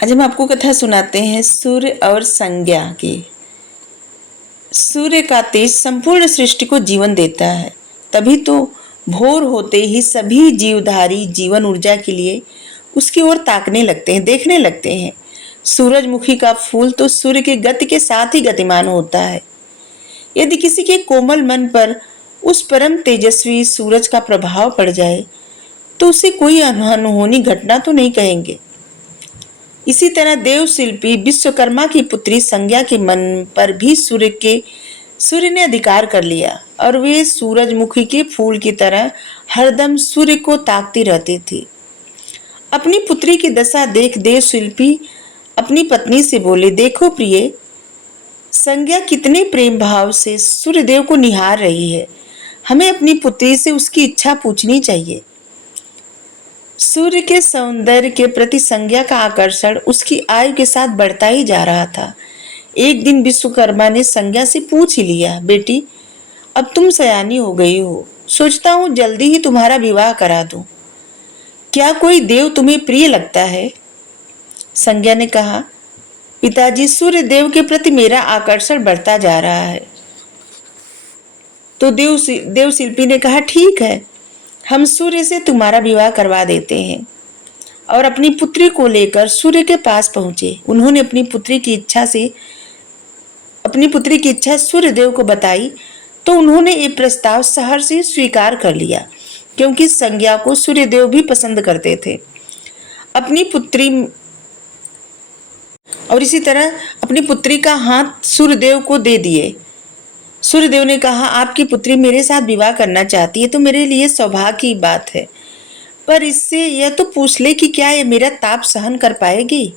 आज हम आपको कथा सुनाते हैं सूर्य और संज्ञा की। सूर्य का तेज संपूर्ण सृष्टि को जीवन देता है, तभी तो भोर होते ही सभी जीवधारी जीवन ऊर्जा के लिए उसकी ओर ताकने लगते हैं, देखने लगते हैं। सूरजमुखी का फूल तो सूर्य की गति के साथ ही गतिमान होता है। यदि किसी के कोमल मन पर उस परम तेजस्वी सूरज का प्रभाव पड़ जाए तो उसे कोई अनहोनी घटना तो नहीं कहेंगे। इसी तरह देव शिल्पी विश्वकर्मा की पुत्री संज्ञा के मन पर भी सूर्य ने अधिकार कर लिया और वे सूरजमुखी के फूल की तरह हरदम सूर्य को ताकती रहती थी। अपनी पुत्री की दशा देख देव शिल्पी अपनी पत्नी से बोले, देखो प्रिय, संज्ञा कितने प्रेम भाव से सूर्यदेव को निहार रही है। हमें अपनी पुत्री से उसकी इच्छा पूछनी चाहिए। सूर्य के सौंदर्य के प्रति संज्ञा का आकर्षण उसकी आयु के साथ बढ़ता ही जा रहा था। एक दिन विश्वकर्मा ने संज्ञा से पूछ ही लिया, बेटी, अब तुम सयानी हो गई हो, सोचता हूँ जल्दी ही तुम्हारा विवाह करा दूं। क्या कोई देव तुम्हें प्रिय लगता है? संज्ञा ने कहा, पिताजी, सूर्य देव के प्रति मेरा आकर्षण बढ़ता जा रहा है। तो देव शिल्पी ने कहा, ठीक है, हम सूर्य से तुम्हारा विवाह करवा देते हैं। और अपनी पुत्री को लेकर सूर्य के पास पहुंचे। उन्होंने अपनी पुत्री की इच्छा सूर्यदेव को बताई तो उन्होंने ये प्रस्ताव सहर्ष से स्वीकार कर लिया, क्योंकि संज्ञा को सूर्यदेव भी पसंद करते थे। इसी तरह अपनी पुत्री का हाथ सूर्यदेव को दे दिए। सूर्यदेव ने कहा, आपकी पुत्री मेरे साथ विवाह करना चाहती है तो मेरे लिए सौभाग्य की बात है, पर इससे यह तो पूछ ले कि क्या यह मेरा ताप सहन कर पाएगी।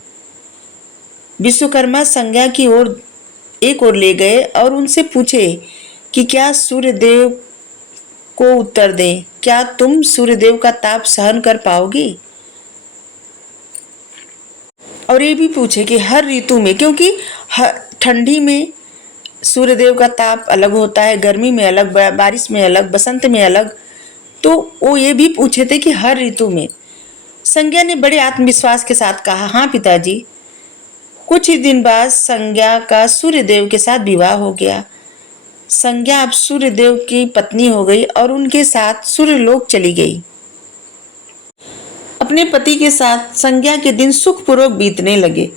विश्वकर्मा संज्ञा की ओर एक ओर ले गए और उनसे पूछे कि क्या सूर्यदेव को उत्तर दें, क्या तुम सूर्यदेव का ताप सहन कर पाओगी? और ये भी पूछे कि हर ऋतु में, क्योंकि ठंडी में सूर्यदेव का ताप अलग होता है, गर्मी में अलग, बारिश में अलग, बसंत में अलग, तो वो ये भी पूछे थे कि हर ऋतु में। संज्ञा ने बड़े आत्मविश्वास के साथ कहा, हाँ पिताजी। कुछ ही दिन बाद संज्ञा का सूर्यदेव के साथ विवाह हो गया। संज्ञा अब सूर्यदेव की पत्नी हो गई और उनके साथ सूर्यलोक चली गई। अपने पति के साथ संज्ञा के दिन सुखपूर्वक बीतने लगे।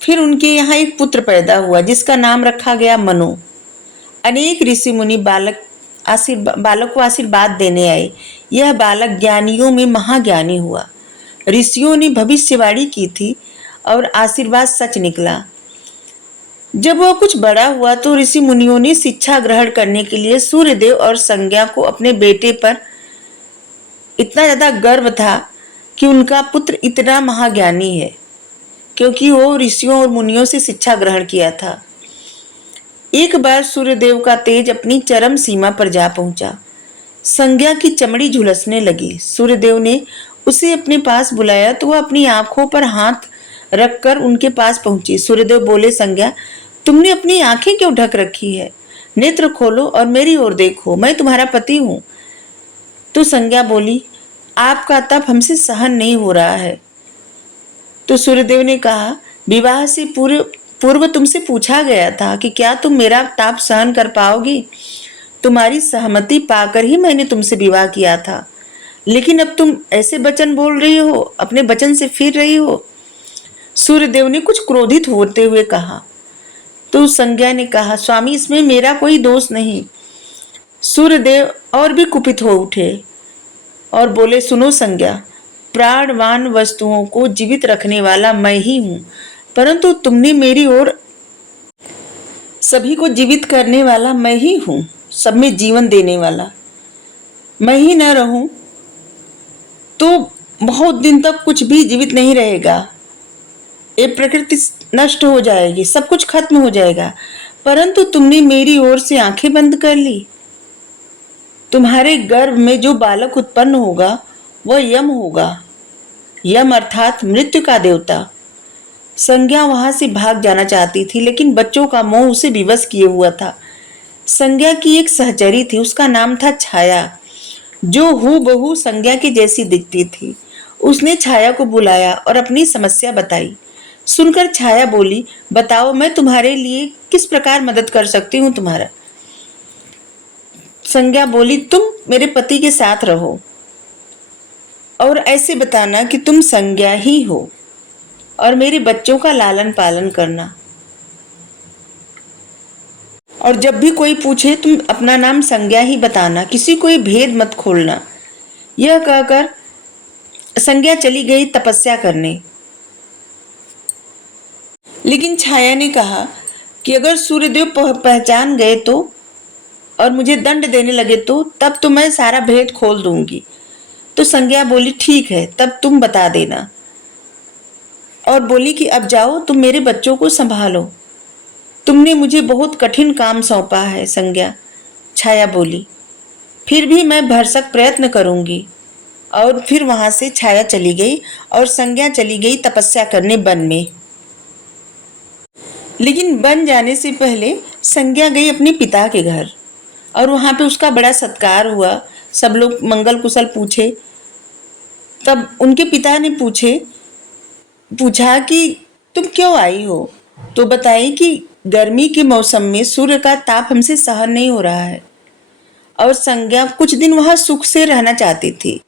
फिर उनके यहाँ एक पुत्र पैदा हुआ जिसका नाम रखा गया मनु। अनेक ऋषि मुनि बालक को आशीर्वाद देने आए। यह बालक ज्ञानियों में महाज्ञानी हुआ। ऋषियों ने भविष्यवाणी की थी और आशीर्वाद सच निकला। जब वह कुछ बड़ा हुआ तो ऋषि मुनियों ने शिक्षा ग्रहण करने के लिए सूर्यदेव और संज्ञा को अपने बेटे पर इतना ज्यादा गर्व था कि उनका पुत्र इतना महाज्ञानी है, क्योंकि वो ऋषियों और मुनियों से शिक्षा ग्रहण किया था। एक बार सूर्यदेव का तेज अपनी चरम सीमा पर जा पहुंचा। संज्ञा की चमड़ी झुलसने लगी। सूर्यदेव ने उसे अपने पास बुलाया तो वह अपनी आंखों पर हाथ रखकर उनके पास पहुंची। सूर्यदेव बोले, संज्ञा, तुमने अपनी आंखें क्यों ढक रखी है? नेत्र खोलो और मेरी ओर देखो, मैं तुम्हारा पति हूँ। तो संज्ञा बोली, आपका तप हमसे सहन नहीं हो रहा है। तो सूर्यदेव ने कहा, विवाह से पूर्व तुमसे पूछा गया था कि क्या तुम मेरा ताप सहन कर पाओगी। तुम्हारी सहमति पाकर ही मैंने तुमसे विवाह किया था, लेकिन अब तुम ऐसे वचन बोल रही हो, अपने वचन से फिर रही हो। सूर्यदेव ने कुछ क्रोधित होते हुए कहा। तो संज्ञा ने कहा, स्वामी, इसमें मेरा कोई दोष नहीं। सूर्यदेव और भी कुपित हो उठे और बोले, सुनो संज्ञा, प्राणवान वस्तुओं को जीवित रखने वाला मैं ही हूं, परंतु तुमने मेरी ओर सभी को जीवित करने वाला मैं ही हूं, सब में जीवन देने वाला मैं ही न रहूं तो बहुत दिन तक कुछ भी जीवित नहीं रहेगा। ये प्रकृति नष्ट हो जाएगी, सब कुछ खत्म हो जाएगा, परंतु तुमने मेरी ओर से आंखें बंद कर ली। तुम्हारे गर्भ में जो बालक उत्पन्न होगा वह यम होगा। यम अर्थात मृत्यु का देवता। संज्ञा वहां से भाग जाना चाहती थी, लेकिन बच्चों का मोह उसे विवश किए हुआ था। संज्ञा की एक सहचरी थी, उसका नाम था छाया, जो हूबहू संज्ञा की जैसी दिखती थी। उसने छाया को बुलाया और अपनी समस्या बताई। सुनकर छाया बोली, बताओ मैं तुम्हारे लिए किस प्रकार मदद कर सकती हूँ तुम्हारा। संज्ञा बोली, तुम मेरे पति के साथ रहो और ऐसे बताना कि तुम संज्ञा ही हो और मेरे बच्चों का लालन पालन करना। और जब भी कोई पूछे तुम अपना नाम संज्ञा ही बताना, किसी को ये भेद मत खोलना। यह कहकर संज्ञा चली गई तपस्या करने। लेकिन छाया ने कहा कि अगर सूर्यदेव पहचान गए तो और मुझे दंड देने लगे तो तब तो मैं सारा भेद खोल दूंगी। तो संज्ञा बोली, ठीक है, तब तुम बता देना। और बोली कि अब जाओ, तुम मेरे बच्चों को संभालो। तुमने मुझे बहुत कठिन काम सौंपा है संज्ञा। छाया बोली, फिर भी मैं भरसक प्रयत्न करूंगी। और फिर वहां से छाया चली गई और संज्ञा चली गई तपस्या करने वन में। लेकिन वन जाने से पहले संज्ञा गई अपने पिता के घर और वहां पे उसका बड़ा सत्कार हुआ। सब लोग मंगल कुशल पूछे। तब उनके पिता ने पूछा कि तुम क्यों आई हो। तो बताई कि गर्मी के मौसम में सूर्य का ताप हमसे सहन नहीं हो रहा है और संज्ञा कुछ दिन वहां सुख से रहना चाहती थी।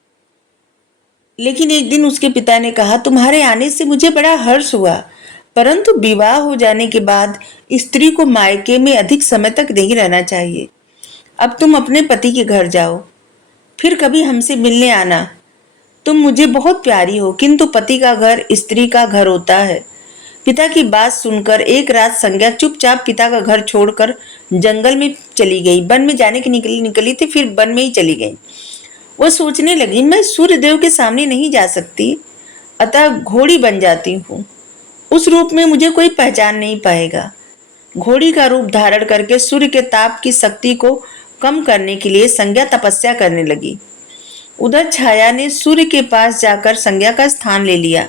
लेकिन एक दिन उसके पिता ने कहा, तुम्हारे आने से मुझे बड़ा हर्ष हुआ, परंतु विवाह हो जाने के बाद स्त्री को मायके में अधिक समय तक नहीं रहना चाहिए। अब तुम अपने पति के घर जाओ, फिर कभी हमसे मिलने आना। तुम मुझे बहुत प्यारी हो, किंतु पति का घर स्त्री का घर होता है। पिता की बात सुनकर एक रात संज्ञा चुपचाप पिता का घर छोड़कर जंगल में चली गई। वन में जाने की निकली थी, फिर वन में ही चली गई। वह सोचने लगी, मैं सूर्यदेव के सामने नहीं जा सकती, अतः घोड़ी बन जाती हूँ। उस रूप में मुझे कोई पहचान नहीं पाएगा। घोड़ी का रूप धारण करके सूर्य के ताप की शक्ति को कम करने के लिए संज्ञा तपस्या करने लगी। उधर छाया ने सूर्य के पास जाकर संज्ञा का स्थान ले लिया।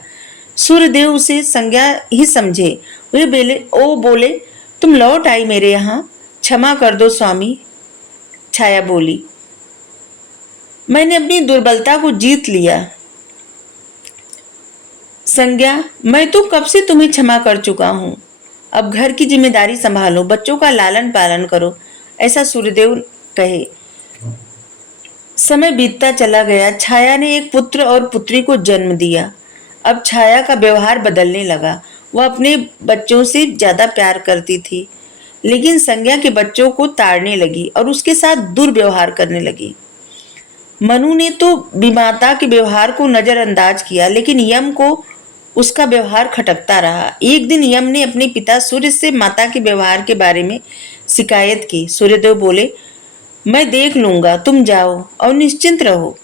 सूर्यदेव उसे संज्ञा ही समझे। वे बोले, तुम लौट आई मेरे यहाँ, क्षमा कर दो स्वामी। छाया बोली, मैंने अपनी दुर्बलता को जीत लिया। संज्ञा, मैं तो कब से तुम्हें क्षमा कर चुका हूँ। अब घर की जिम्मेदारी संभालो, बच्चों का लालन पालन करो, ऐसा सूर्यदेव कहे। समय बीतता चला गया। छाया ने एक पुत्र और पुत्री को जन्म दिया। अब छाया का व्यवहार बदलने लगा। वह अपने बच्चों से ज्यादा प्यार करती थी, लेकिन संज्ञा के बच्चों को ताड़ने लगी और उसके साथ दुर्व्यवहार करने लगी। मनु ने तो विमाता के व्यवहार को नजरअंदाज किया, लेकिन यम को उसका व्यवहार खटकता रहा। एक दिन यम ने अपने पिता सूर्य से माता के व्यवहार के बारे में शिकायत की। सूर्यदेव बोले, मैं देख लूंगा, तुम जाओ और निश्चिंत रहो,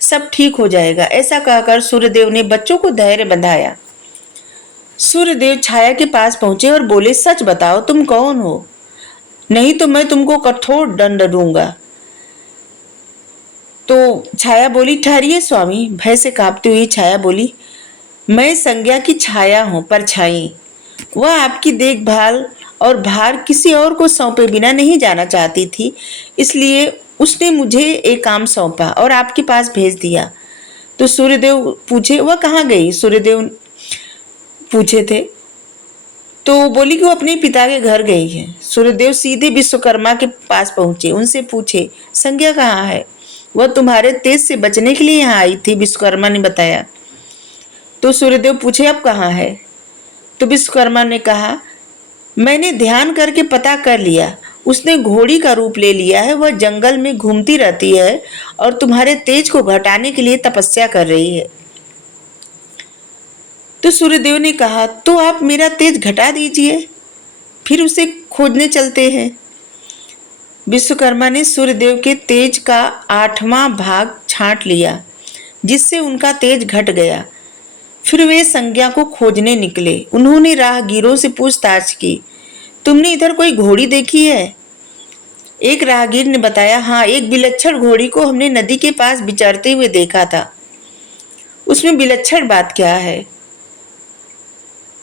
सब ठीक हो जाएगा। ऐसा कहकर सूर्यदेव ने बच्चों को धैर्य बंधाया। सूर्यदेव छाया के पास पहुंचे और बोले, सच बताओ, तुम कौन हो, नहीं तो मैं तुमको कठोर दंड दूंगा। तो छाया बोली, ठहरिए स्वामी। भय से कांपती हुई छाया बोली, मैं संज्ञा की छाया हूं, परछाई। वह आपकी देखभाल और भार किसी और को सौंपे बिना नहीं जाना चाहती थी, इसलिए उसने मुझे एक काम सौंपा और आपके पास भेज दिया। तो सूर्यदेव पूछे, वह कहाँ गई? सूर्यदेव पूछे थे। तो बोली कि वो अपने पिता के घर गई है। सूर्यदेव सीधे विश्वकर्मा के पास पहुंचे, उनसे पूछे, संज्ञा कहाँ है? वह तुम्हारे तेज से बचने के लिए यहाँ आई थी, विश्वकर्मा ने बताया। तो सूर्यदेव पूछे, अब कहाँ है? तो विश्वकर्मा ने कहा, मैंने ध्यान करके पता कर लिया, उसने घोड़ी का रूप ले लिया है। वह जंगल में घूमती रहती है और तुम्हारे तेज को घटाने के लिए तपस्या कर रही है। तो सूर्यदेव ने कहा, तो आप मेरा तेज घटा दीजिए, फिर उसे खोजने चलते हैं। विश्वकर्मा ने सूर्यदेव के तेज का 8वां भाग छांट लिया, जिससे उनका तेज घट गया। फिर वे संज्ञा को खोजने निकले। उन्होंने राहगीरों से पूछताछ की, तुमने इधर कोई घोड़ी देखी है? एक राहगीर ने बताया, हाँ, एक विलक्षण घोड़ी को हमने नदी के पास विचरते हुए देखा था। उसमें विलक्षण बात क्या है?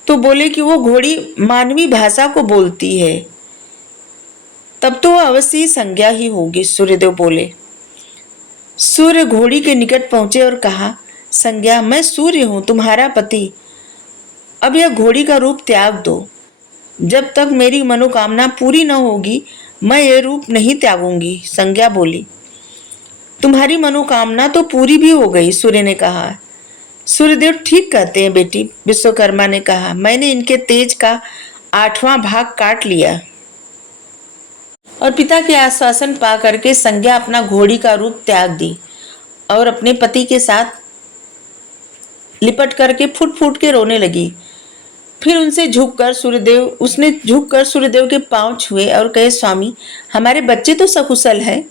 तो बोले कि वो घोड़ी मानवी भाषा को बोलती है। तब तो अवश्य ही संज्ञा ही होगी, सूर्यदेव बोले। सूर्य घोड़ी के निकट पहुंचे और कहा, संज्ञा, मैं सूर्य हूं, तुम्हारा पति। अब यह घोड़ी का रूप त्याग दो। जब तक मेरी मनोकामना पूरी न होगी मैं ये रूप नहीं त्यागूंगी, संज्ञा बोली। तुम्हारी मनोकामना तो पूरी भी हो गई, सूर्य ने कहा। सूर्यदेव ठीक कहते हैं बेटी, विश्वकर्मा ने कहा। मैंने इनके तेज का 8वां भाग काट लिया। और पिता के आश्वासन पा करके संज्ञा अपना घोड़ी का रूप त्याग दी और अपने पति के साथ लिपट करके फुट फुट के रोने लगी। फिर उसने झुककर सूर्यदेव के पांव छुए और कहे, स्वामी हमारे बच्चे तो सकुशल हैं।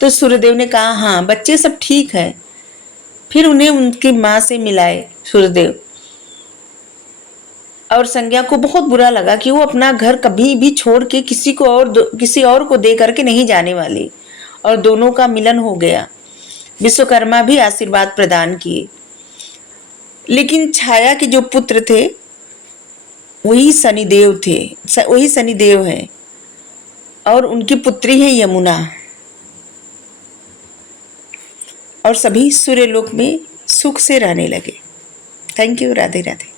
तो सूर्यदेव ने कहा, हाँ बच्चे सब ठीक है। फिर उन्हें उनकी माँ से मिलाए सूर्यदेव। और संज्ञा को बहुत बुरा लगा कि वो अपना घर कभी भी छोड़ के किसी और को दे करके नहीं जाने वाली। और दोनों का मिलन हो गया। विश्वकर्मा भी आशीर्वाद प्रदान किए। लेकिन छाया के जो पुत्र थे वही शनिदेव हैं और उनकी पुत्री है यमुना। और सभी सूर्यलोक में सुख से रहने लगे। Thank you. राधे राधे।